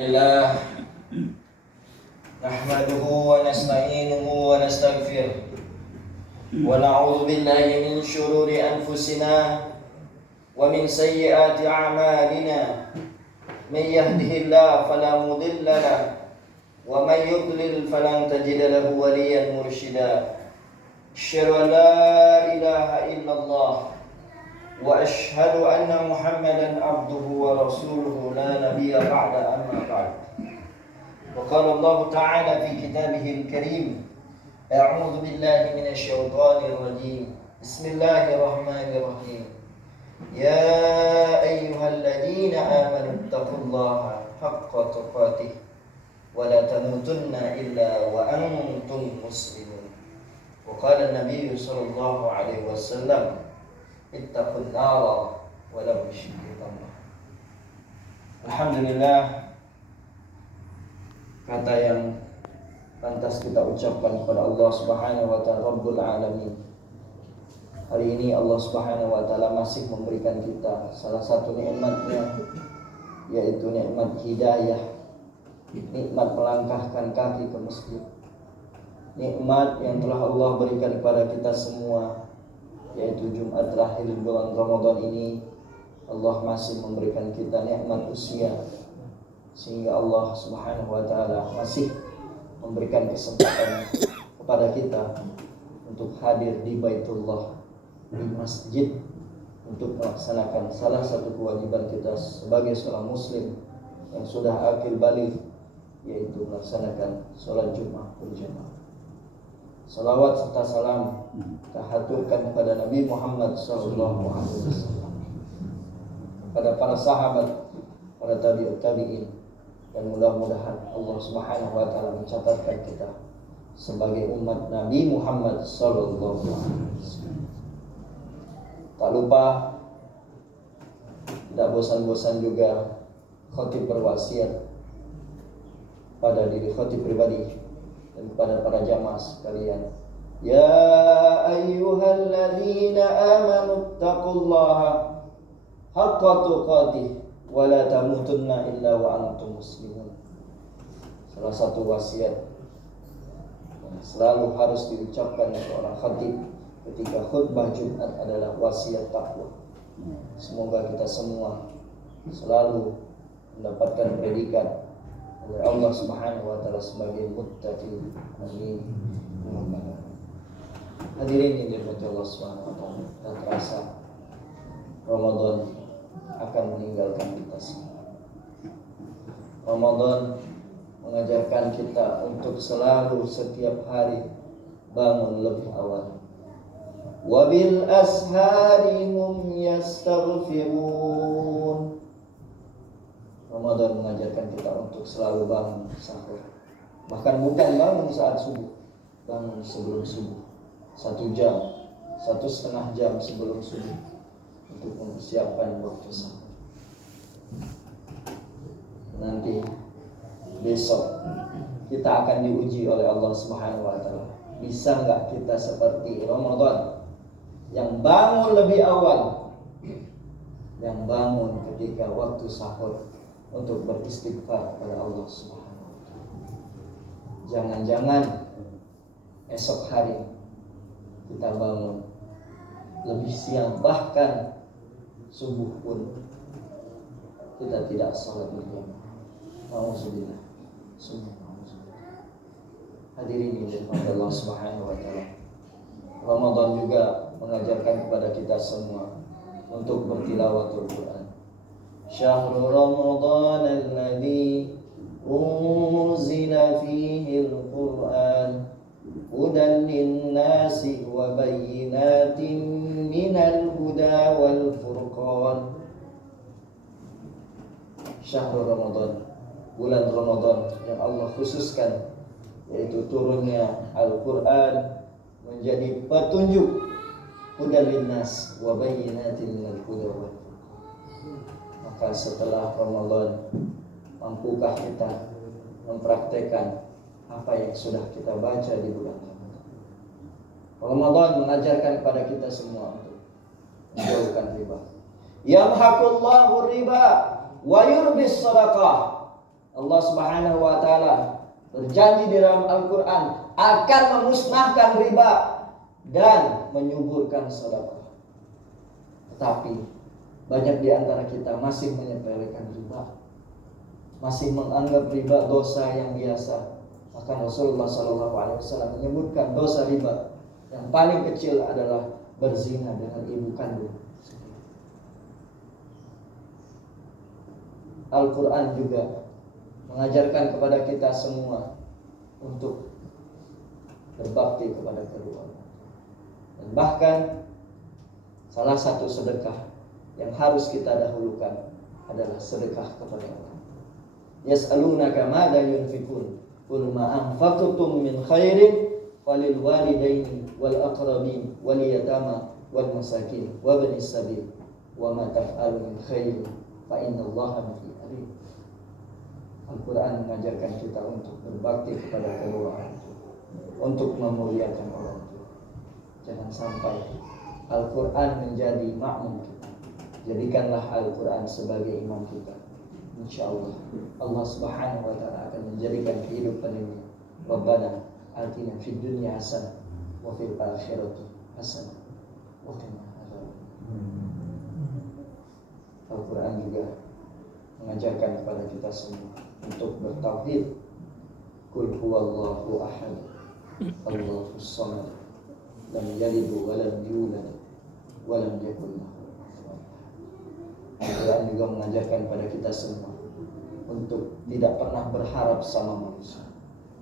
Alhamdulillah nahmaduhu wa nasta'inuhu wa nastaghfiruh wa na'udzu billahi min shururi anfusina wa min sayyiati a'malina may yahdihillahu fala mudilla lahu wa may yudlil falan tajida lahu waliyyan mursyida. Asyhadu an la ilaha illallah wa asyhadu anna Muhammadan abduhu wa rasuluhu la nabiyya ba'da amma ba'd. Wa qala Allah ta'ala fi kitabihil karim, a'udzu billahi minasy syaithanir rajim. Bismillahirrahmanirrahim. Ya ayyuhalladzina amanu taqullaha haqqa tuqatih wa la tamutunna illa wa antum muslimun. Wa qala an-nabiy sallallahu alaihi wasallam, ittaqun nara walau bisyikki tamrah. Alhamdulillah, kata yang pantas kita ucapkan kepada Allah Subhanahu wa taala Rabbul Alamin. Hari ini Allah Subhanahu wa taala masih memberikan kita salah satu nikmatnya, yaitu nikmat hidayah, nikmat melangkahkan kaki ke masjid, nikmat yang telah Allah berikan kepada kita semua, yaitu Jumat terakhir bulan Ramadan ini. Allah masih memberikan kita nikmat usia, sehingga Allah Subhanahu wa taala masih memberikan kesempatan kepada kita untuk hadir di Baitullah, di masjid, untuk melaksanakan salah satu kewajiban kita sebagai seorang muslim yang sudah akil baligh, yaitu melaksanakan sholat Jumat berjamaah. Salawat serta salam kita haturkan kepada Nabi Muhammad sallallahu alaihi wasallam, kepada para sahabat, para tabi'in, dan mudah-mudahan Allah Subhanahu wa taala mencatatkan kita sebagai umat Nabi Muhammad sallallahu alaihi wasallam. Tak lupa, tidak bosan-bosan juga khatib berwasiat pada diri khatib pribadi dan kepada para jamaah sekalian. Ya ayyuhalladzina amanu taqullaha haqqa tuqatih wa la tamutunna illa wa antum muslimun. Salah satu wasiat yang selalu harus diucapkan seorang khatib ketika khutbah Jumat adalah wasiat takwa. Semoga kita semua selalu mendapatkan predikat oleh Allah Subhanahu wa taala sebagai muttaqin. Amin. Hadirin yang dirahmati Allah Subhanahu wa taala, tak terasa Ramadan akan meninggalkan kita semua. Ramadan mengajarkan kita untuk selalu setiap hari bangun lebih awal. Wa bil ashari hum yastaghfirun. Ramadan mengajarkan kita untuk selalu bangun sahur. Bahkan bukan bangun saat subuh, bangun sebelum subuh, 1 jam, 1,5 jam sebelum subuh, untuk mempersiapkan waktu sahur. Nanti besok kita akan diuji oleh Allah Subhanahu wa taala. Bisa enggak kita seperti Ramadan yang bangun lebih awal, yang bangun ketika waktu sahur untuk beristighfar kepada Allah Subhanahu wa taala. Jangan-jangan esok hari kita bangun lebih siang, bahkan subuh pun kita tidak salat berjamaah. Nauzubillah. Hadirin yang dirahmati Allah Subhanahu wa taala. Ramadan juga mengajarkan kepada kita semua untuk bertilawatul Quran. Syahrul Ramadan alladzi unzila fihi al-Quran hudan lin-nasi wa bayyinatin minal huda wal furqan. Syahrul Ramadan, bulan Ramadan yang Allah khususkan, yaitu turunnya Al-Quran menjadi petunjuk, hudan linnas wa bayyinatin minal huda wal furqan. Maka setelah Ramadan, mampukah kita mempraktekkan apa yang sudah kita baca di bulan Ramadan? Ramadan mengajarkan kepada kita semua untuk menjauhkan riba. Yamhaqullahu riba wa yurbis sadaqah. Allah Subhanahu wa taala berjanji di dalam Al-Qur'an akan memusnahkan riba dan menyuburkan sedekah. Tetapi banyak di antara kita masih menyepelekan riba, masih menganggap riba dosa yang biasa. Bahkan Rasulullah SAW menyebutkan dosa riba yang paling kecil adalah berzina dengan ibu kandung. Al-Quran juga mengajarkan kepada kita semua untuk berbakti kepada keluarga. Dan bahkan salah satu sedekah yang harus kita dahulukan adalah sedekah kepada orang. Yas'alunaka madza yunfikun qul ma anfaqtum min khairin falil walidaini wal aqrabin wal yatama wal masakin wa ibnis sabil wa ma taf'alu min khairin fa innallaha bihi alim. Al-Quran mengajarkan kita untuk berbakti kepada kedua orang tua, untuk memuliakan orang tua. Jangan sampai Al-Quran menjadi makmum kita. Jadikanlah Al-Quran sebagai imam kita. InsyaAllah Allah Subhanahu wa ta'ala akan menjadikan kehidupan ini. Rabbana atina fid dunya hasanah wa fil akhirati hasanah wa qina adzabannar. Al-Quran juga mengajarkan kepada kita semua untuk bertauhid. Qul huwallahu ahad, Allahus samad, lam yalid wa lam yulad wa lam yakul lahu kufuwan ahad. Al-Quran juga mengajarkan kepada kita semua untuk tidak pernah berharap sama manusia.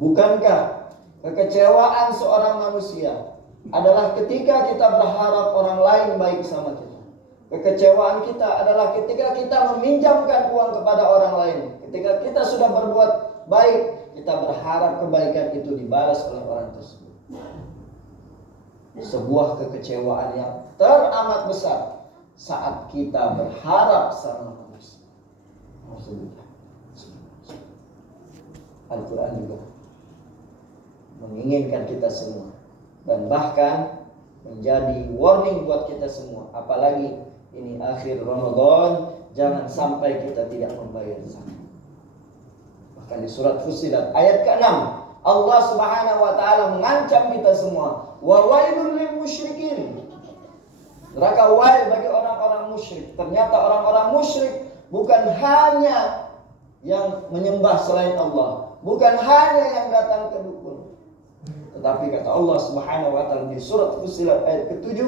Bukankah kekecewaan seorang manusia adalah ketika kita berharap orang lain baik sama kita? Kekecewaan kita adalah ketika kita meminjamkan uang kepada orang lain. Ketika kita sudah berbuat baik, kita berharap kebaikan itu dibalas oleh orang tersebut. Sebuah kekecewaan yang teramat besar saat kita berharap sama manusia. Al-Quran juga menginginkan kita semua, dan bahkan menjadi warning buat kita semua. Apalagi ini akhir Ramadan, jangan sampai kita tidak membayar zakat. Bahkan di surat Fussilat ayat ke-6, Allah Subhanahu wa taala mengancam kita semua, wa wailul lil musyrikin. Neraka wail bagi orang-orang musyrik. Ternyata orang-orang musyrik bukan hanya yang menyembah selain Allah, bukan hanya yang datang ke dukun. Tetapi kata Allah Subhanahu wa taala di surat Fussilat ayat ke-7,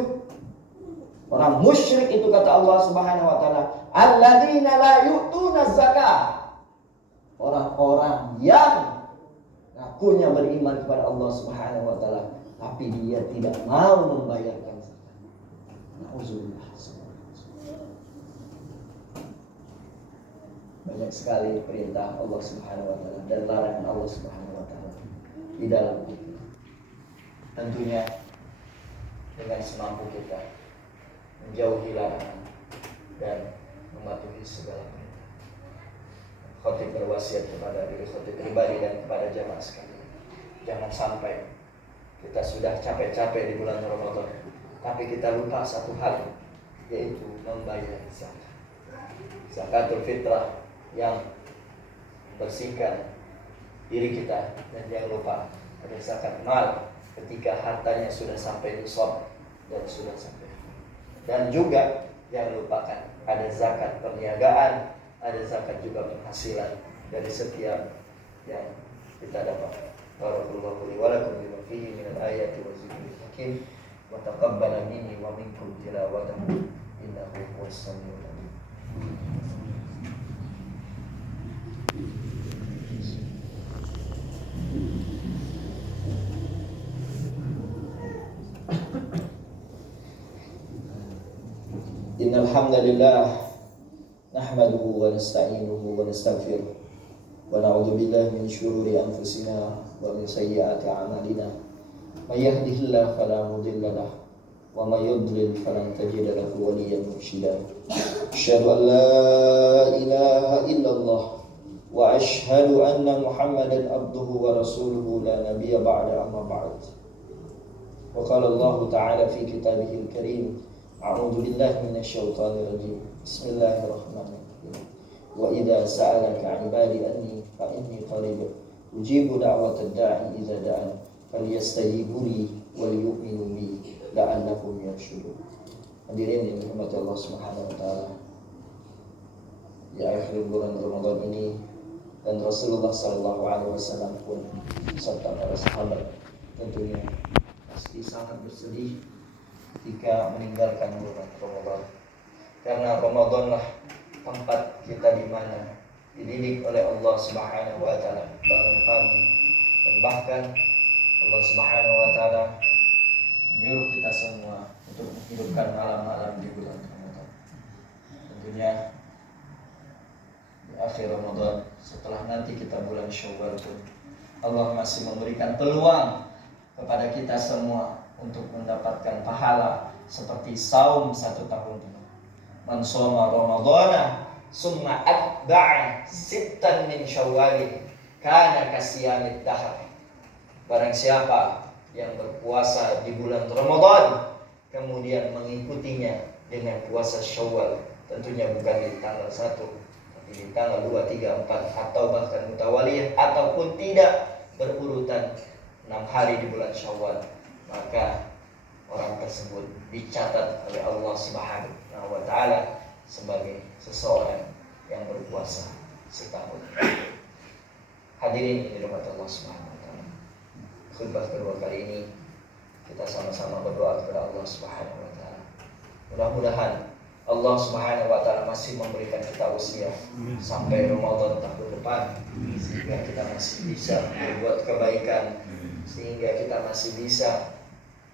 orang musyrik itu kata Allah Subhanahu wa taala, alladzina la yu'tuna zakah. Orang-orang yang ngakunya beriman kepada Allah Subhanahu wa taala, tapi dia tidak mau membayarkan zakat. Nauzubillah. Banyak sekali perintah Allah Subhanahu wa taala dan larangan Allah Subhanahu wa taala di dalam itu. Tentunya dengan semampu kita menjauhi larangan dan mematuhi segala perintah. Khotib berwasiat kepada diri khotib pribadi dan kepada jamaah sekalian, jangan sampai kita sudah capek-capek di bulan Ramadan, tapi kita lupa satu hal, yaitu membayar zakat. Zakatul fitrah yang bersihkan diri kita, dan jangan lupa ada zakat mal ketika hartanya sudah sampai nisab dan sudah sampai. Dan juga jangan lupakan ada zakat perniagaan, ada zakat juga penghasilan dari setiap yang kita dapat. Barakallahu li wa lakum bima fihi min al-ayati wa zikril hakim wa taqabbala minni wa minkum tilawatahu innahu huwas samiul alim. Innal hamdalillah nahmaduhu wa nasta'inuhu wa nastaghfiruh wa na'udzu billahi min shururi anfusina wa min sayyiati a'malina. May yahdihillahu fala mudilla lahu wa may yudlil falan tajida lahu waliyyan mursyida. Asyhadu an la ilaha illallah wa asyhadu anna Muhammadan abduhu wa rasuluhu la nabiyya ba'da amma ba'd. Wa qala Allah ta'ala fi kitabihil karim, a'udzu billahi minasyaitonir rajim. Bismillahirrahmanirrahim. wa idza sa'alaka 'ibadi anni fa inni qarib ujibu da'watad da'i idza da'an falyastajibu li wal yu'minu bi la'allakum yarshudun. Hadirin yang dirahmati Allah Subhanahu wa taala. Di akhir bulan Ramadan ini dan Rasulullah sallallahu alaihi wasallam pun serta para sahabat tentunya pasti sangat bersedih ketika meninggalkan bulan Ramadan. Karena Ramadanlah tempat kita di mana dididik oleh Allah Subhanahu wa taala bangun pagi, dan bahkan Allah Subhanahu wa taala menyuruh kita semua untuk menghidupkan malam-malam di bulan Ramadan. Tentunya di akhir Ramadan, setelah nanti kita bulan Syawal pun Allah masih memberikan peluang kepada kita semua untuk mendapatkan pahala seperti saum 1 tahun penuh. Man shoma Ramadana summa atba'a sittan min Syawal kana kasiyamid dahr. Barang siapa yang berpuasa di bulan Ramadan kemudian mengikutinya dengan puasa Syawal, tentunya bukan di tanggal 1 tapi di tanggal 2, 3, 4 atau bahkan mutawaliyah ataupun tidak berurutan 6 hari di bulan Syawal, maka orang tersebut dicatat oleh Allah Subhanahu wa taala sebagai seseorang yang berpuasa setahun. Hadirin yang dirahmati Allah Subhanahu wa taala. Khutbah kedua kali ini kita sama-sama berdoa kepada Allah Subhanahu wa taala. Mudah-mudahan Allah Subhanahu wa taala masih memberikan kita usia sampai Ramadan tahun depan, sehingga kita masih bisa berbuat kebaikan, sehingga kita masih bisa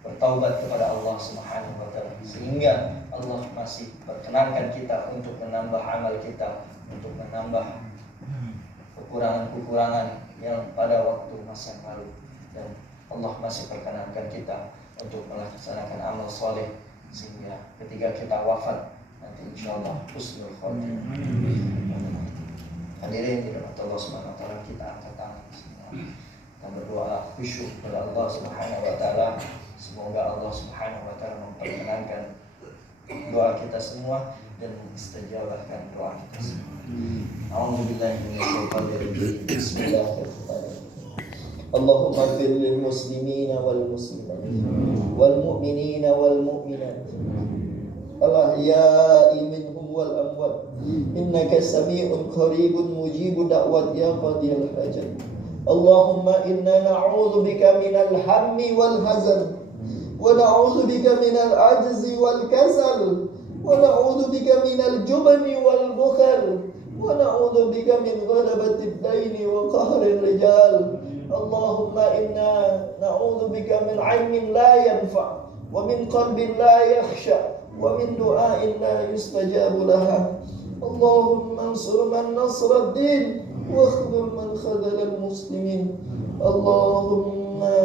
bertaubat kepada Allah Subhanahu wa taala, sehingga Allah masih perkenankan kita untuk menambah amal kita, untuk menambah kekurangan-kekurangan yang pada waktu masa lalu, dan Allah masih perkenankan kita untuk melaksanakan amal soleh sehingga ketika kita wafat nanti insyaallah husnul khotimah. Hadirin dirahmati Allah Subhanahu wa taala, kita angkat tangan semua. Kita berdoa khusyuk kepada Allah Subhanahu wa taala. Semoga Allah Subhanahu wa taala memperkenankan doa kita semua dan mengistajabahkan doa kita semua. A'udzubillahi minasyaitonir rajim. Bismillahirrahmanirrahim. Allahumma ighfir lil muslimina wal muslimat wal mu'minina wal mu'minat al ahya'i minhum wal amwat innaka sami'un qaribun mujibu da'wat ya qadiyal hajat. Allahumma inna na'udzu bika minal hammi wal hazan wa na'udzu bika minal ajzi wal kasal wa na'udzu bika minal jubni wal bukhal wa na'udzu bika min ghalabatid daini wa qahrir rijal. Allahumma inna na'udzu bika min 'ilmin la yanfa' wa min qalbin la yakhsha wa min du'ain la yustajabu laha. Allahumma ansur man nasra ad-din wa khudhul man khadhala al-muslimin. Allahumma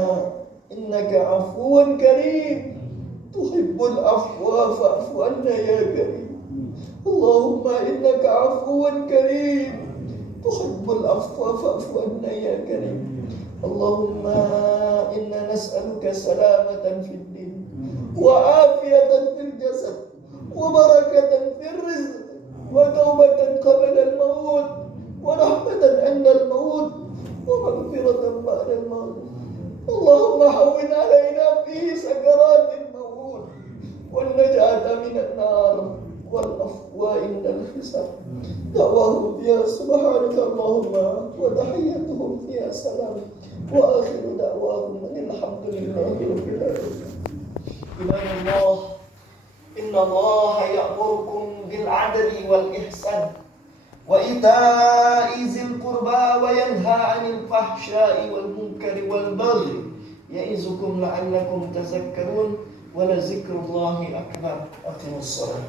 innaka 'afuwun karim tuhibbul 'afwa fa'fu 'anna ya karim. Allahumma innaka 'afuwun karim tuhibbul 'afwa fa'fu 'anna ya karim. Allahumma inna nas'aluka salamatan fid din wa afiyatan fil jasad wa barakatan fil rizq wa taubatan qabla al-maut wa rahmatan 'inda al-maut wa maghfiratan ba'da al-maut. Allahumma hawwin 'alaina fi sakaratil maut wal najata minan nar wal afwa 'inda al-hisab. Da'wahum fiha subhanaka Allahumma wa tahiyyatuhum fiha salam wa akhiru da'wahum alhamdulillahi rabbil alamin. Ibadallah, inna Allah ya'murukum bil 'adli wal ihsan wa ita'i dzil qurba wa yanha 'anil fahsya'i wal munkari wal baghi ya'izukum la'allakum tadhakkarun wa la dzikrullahi akbar. Aqimus shalah.